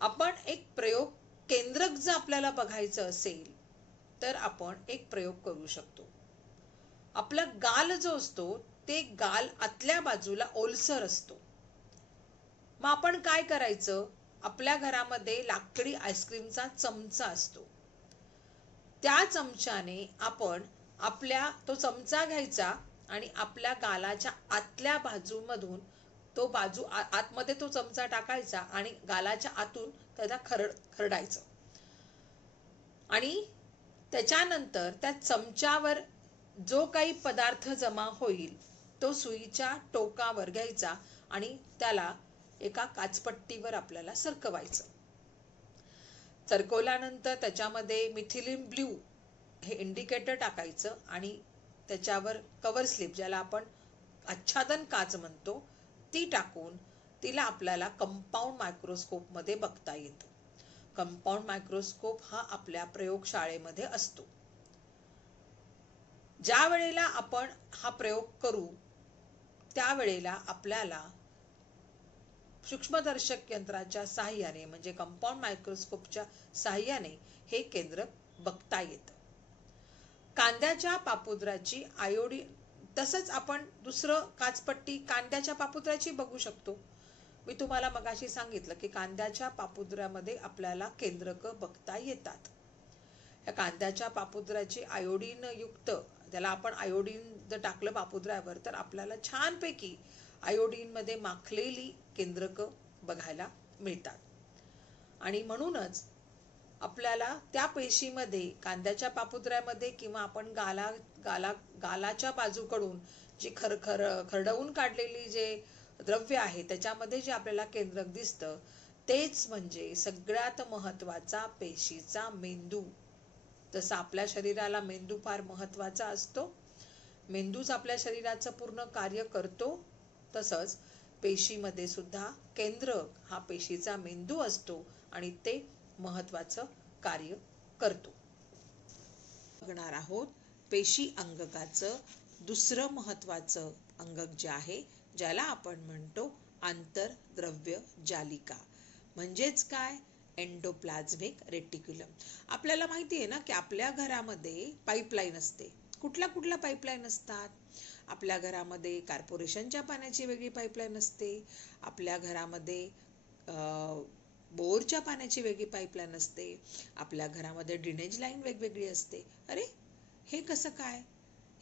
आपण एक प्रयोग केंद्रक जर आपल्याला बघायचं असेल तर आपण एक प्रयोग करू शकतो. आपला गाल जो असतो ते गाल आतल्या बाजूला ओलसर असतो. मग आपण काय करायचं? आपल्या घरामध्ये लाकडी आईस्क्रीमचा चमचा असतो. त्या चमच्याने आपण तो चमचा घ्यायचा आणि आपल्या गालाच्या आतल्या बाजूमधून तो आतमध्ये तो चमचा टाकायचा आणि गालाच्या आतून त्याला खरडायचं. आणि त्याच्यानंतर त्या चमच्यावर जो काही पदार्थ जमा होईल तो सुईच्या टोकावर घ्यायचा आणि त्याला एका काचपट्टीवर आपल्याला सरकवायचं. सरकवल्यानंतर त्याच्यामध्ये मिथिलीन ब्ल्यू हे इंडिकेटर टाकायचं आणि त्याच्यावर कव्हर स्लिप, ज्याला आपण आच्छादन काच म्हणतो, ती टाकून तिला आपल्याला कंपाऊंड मायक्रोस्कोप मध्ये बघता येतं. कंपाऊंड मायक्रोस्कोप हा आपल्या प्रयोगशाळेमध्ये असतो. ज्या वेळेला आपण हा प्रयोग करू त्यावेळेला आपल्याला सूक्ष्मदर्शक यंत्राच्या साहाय्याने म्हणजे कंपाऊंड मायक्रोस्कोपच्या साहाय्याने हे केंद्र बघता येतं. कांद्याच्या पापुद्राची आयोडीन, तसंच आपण दुसरं काचपट्टी कांद्याच्या पापुद्राची बघू शकतो. मी तुम्हाला मगाशी सांगितलं की कांद्याच्या पापुद्रामध्ये आपल्याला केंद्रक बघता येतात. या कांद्याच्या पापुद्राची आयोडीन युक्त, त्याला आपण आयोडीन जर टाकलं पापुद्रावर तर आपल्याला छानपैकी आयोडीन मध्ये माखलेली केंद्रक बघायला मिळतात. आणि म्हणूनच आपल्याला त्या पेशीमध्ये, कांद्याच्या पापुद्र्यामध्ये किंवा आपण गालाच्या बाजूकडून जी खरडवून काढलेली जे द्रव्य आहे त्याच्यामध्ये जे आपल्याला केंद्रक दिसतं तेच म्हणजे सगळ्यात महत्वाचा पेशीचा मेंदू. जसं आपल्या शरीराला मेंदू फार महत्वाचा असतो, मेंदूच आपल्या शरीराचं पूर्ण कार्य करतो, तसंच पेशीमध्ये सुद्धा केंद्रक हा पेशीचा मेंदू असतो आणि ते महत्वाचं कार्य करतो. बघणार आहोत पेशी अंगकाचं दुसरं महत्वाचं अंगक जे आहे, ज्याला आपण म्हणतो आंतरद्रव्य जालिका. म्हणजेच काय? Endoplasmic reticulum. आपल्याला माहिती आहे ना की आपल्या घरामध्ये पाईपलाईन असते. कुठल्या पाईपलाईन असतात? आपल्या घरामध्ये कॉर्पोरेशनच्या पाण्याची वेगळी पाईपलाईन असते, आपल्या घरामध्ये बोरच्या पाण्याची वेगळी पाईपलाईन असते, आपल्या घरामध्ये ड्रेनेज लाईन वेगवेगळी असते. अरे हे कसं काय?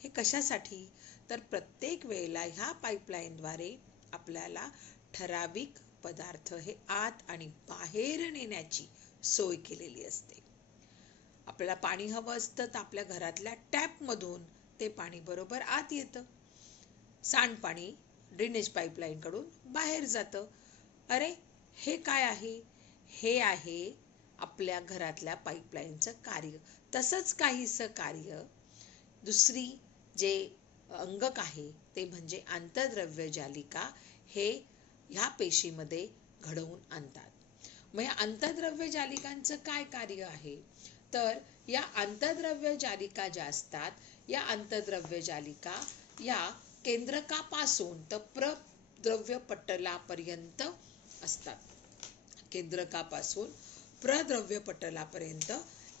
हे कशासाठी? तर प्रत्येक वेळेला ह्या पाईपलाईनद्वारे आपल्याला ठराविक पदार्थ हे आत आणि बाहेर नेण्याची सोय केलेली असते. आपल्याला पाणी हवं असतं तर आपल्या घरातल्या टॅपमधून ते पाणी बरोबर आत येतं, सांडपाणी ड्रेनेज पाईपलाईन कडून बाहेर जातं. अरे हे काय आहे? हे आहे आपल्या घरातल्या पाईपलाईनचं कार्य. तसंच काहीसं कार्य दुसरी जे अंगक आहे ते म्हणजे आंतरद्रव्य जालिका हे ह्या पेशीमध्ये घडवून आणतात. मग या आंतरद्रव्य जालिकांचं काय कार्य आहे? तर या आंतरद्रव्य जालिका ज्या असतात, या आंतरद्रव्य जालिका या केंद्रकापासून तर प्रद्रव्य पटलापर्यंत असतात. केंद्रकापासून प्रद्रव्य पटलापर्यंत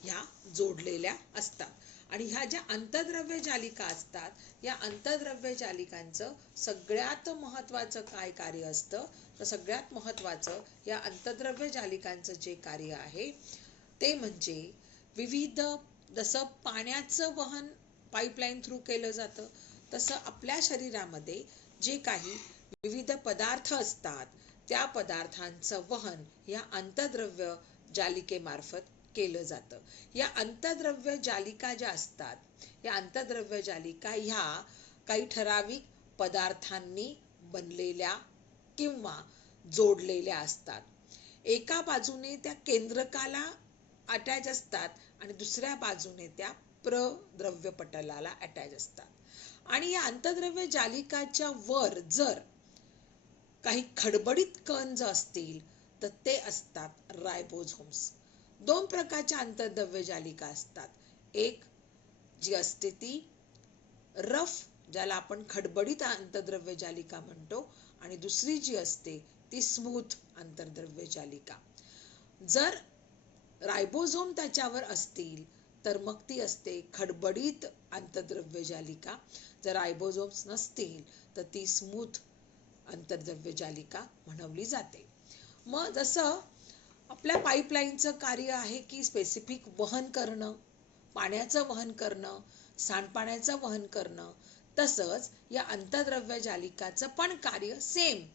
ह्या जोडलेल्या असतात. आणि ह्या ज्या आंतरद्रव्य जालिका असतात, या आंतरद्रव्य जालिकांचं सगळ्यात महत्वाचं काय कार्य असतं? तर सगळ्यात महत्वाचं या आंतरद्रव्य जालिकांचं जे कार्य आहे ते म्हणजे विविध, जसं पाण्याचं वहन पाईपलाईन थ्रू केलं जातं, तसं आपल्या शरीरामध्ये जे काही विविध पदार्थ असतात त्या पदार्थांचं वहन या आंतरद्रव्य जालिकेमार्फत केलं जातं. या आंतरद्रव्य जालिका ज्या असतात, या आंतरद्रव्य जालिका ह्या काही ठराविक पदार्थांनी बनलेल्या किंवा जोडलेल्या असतात. एका बाजूने त्या केंद्रकाला अटॅच असतात आणि दुसऱ्या बाजूने त्या प्रद्रव्य पटलाला अटॅच असतात. आणि या आंतरद्रव्य जालिकाच्या वर जर काही खडबडीत कण जर असतील तर ते असतात रायबोझोम्स. दोन प्रकारच्या आंतरद्रव्य जालिका असतात. एक जी असते ती रफ, ज्याला आपण खडबडीत आंतरद्रव्य जालिका म्हणतो, आणि दुसरी जी असते ती स्मूथ आंतरद्रव्य जालिका. जर रायबोझोम त्याच्यावर असतील तर मग ती असते खडबडीत अंतर्द्रव्य जालिका. जर रायबोझोम्स नसतील तर ती स्मूथ अंतर्द्रव्य जालिका म्हणवली जाते. मग जसं आपल्या पाईपलाईनचं कार्य आहे की स्पेसिफिक वहन करणं, पाण्याचं वहन करणं, सांडपाण्याचं वहन करणं, तसंच या अंतर्द्रव्य जालिकाचं पण कार्य सेम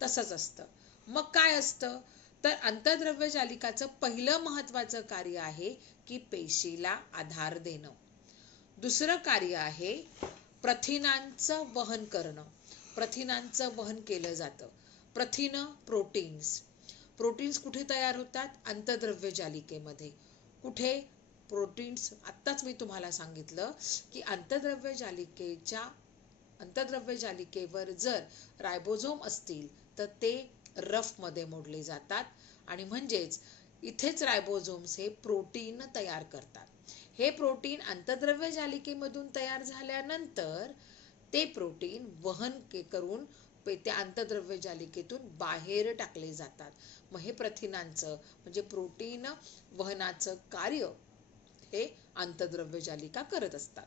तसंच असतं. मग काय असतं, तर अंतर्द्रव्य जालिकाचं पहिलं महत्वाचं कार्य आहे की पेशीला आधार देणं. दुसरं कार्य आहे प्रथिनांचं वहन करणं. प्रथिनांचं वहन केलं जातं. प्रथिनं, प्रोटीन्स कुठे तयार होतात? अंतर्द्रव्य जालिकेमध्ये. कुठे? प्रोटीन्स आत्ताच मी तुम्हाला सांगितलं की अंतर्द्रव्य जालिकेवर जर रायबोझोम असतील तर ते रफमध्ये मोडले जातात आणि म्हणजेच इथेच रायबोझोम्स हे प्रोटीन तयार करतात. हे प्रोटीन अंतर्द्रव्य जालिकेमधून तयार झाल्यानंतर ते प्रोटीन वहन करून त्या अंतर्द्रव्य जालिकेतून बाहेर टाकले जातात. मग हे प्रथिनांचं म्हणजे प्रोटीन वहनाचं कार्य हे अंतर्द्रव्य जालिका करत असतात.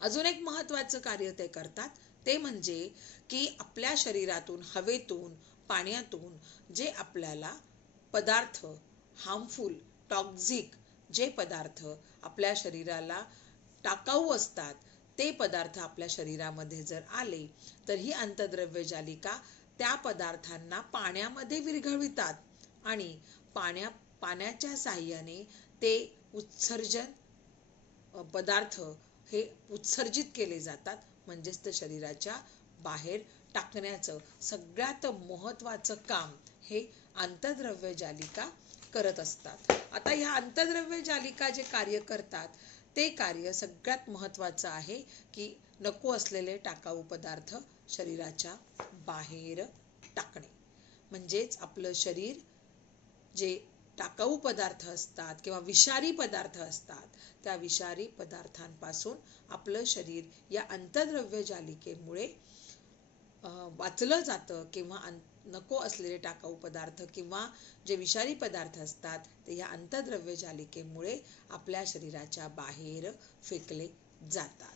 अजून एक महत्वाचं कार्य ते करतात ते म्हणजे की आपल्या शरीरातून, हवेतून, पाण्यातून जे आपल्याला पदार्थ हार्मफुल, टॉक्झिक जे पदार्थ आपल्या शरीराला टाकाऊ असतात ते पदार्थ आपल्या शरीरामध्ये जर आले तर ही अंतर्द्रव्य जालिका त्या पदार्थांना पाण्यामध्ये विरघळवितात आणि पाण्याच्या साहाय्याने ते उत्सर्जन पदार्थ हे उत्सर्जित केले जातात. म्हणजेच ते शरीराच्या बाहेर टाकण्याचं सगळ्यात महत्वाचं काम हे अंतर्द्रव्य जालिका करत असतात. आता ह्या अंतर्द्रव्य जालिका जे कार्य करतात ते कार्य सगळ्यात महत्वाचं आहे की नको असलेले टाकाऊ पदार्थ शरीराच्या बाहेर टाकणे. म्हणजेच आपलं शरीर जे टाकाऊ पदार्थ असतात किंवा विषारी पदार्थ असतात त्या विषारी पदार्थांपासून आपलं शरीर या अंतर्द्रव्य जालिकेमुळे वाचलं जातं किंवा नको असलेले टाकाऊ पदार्थ किंवा जे विषारी पदार्थ असतात ते या अंतर्द्रव्य जालिकेमुळे आपल्या शरीराच्या बाहेर फेकले जातात.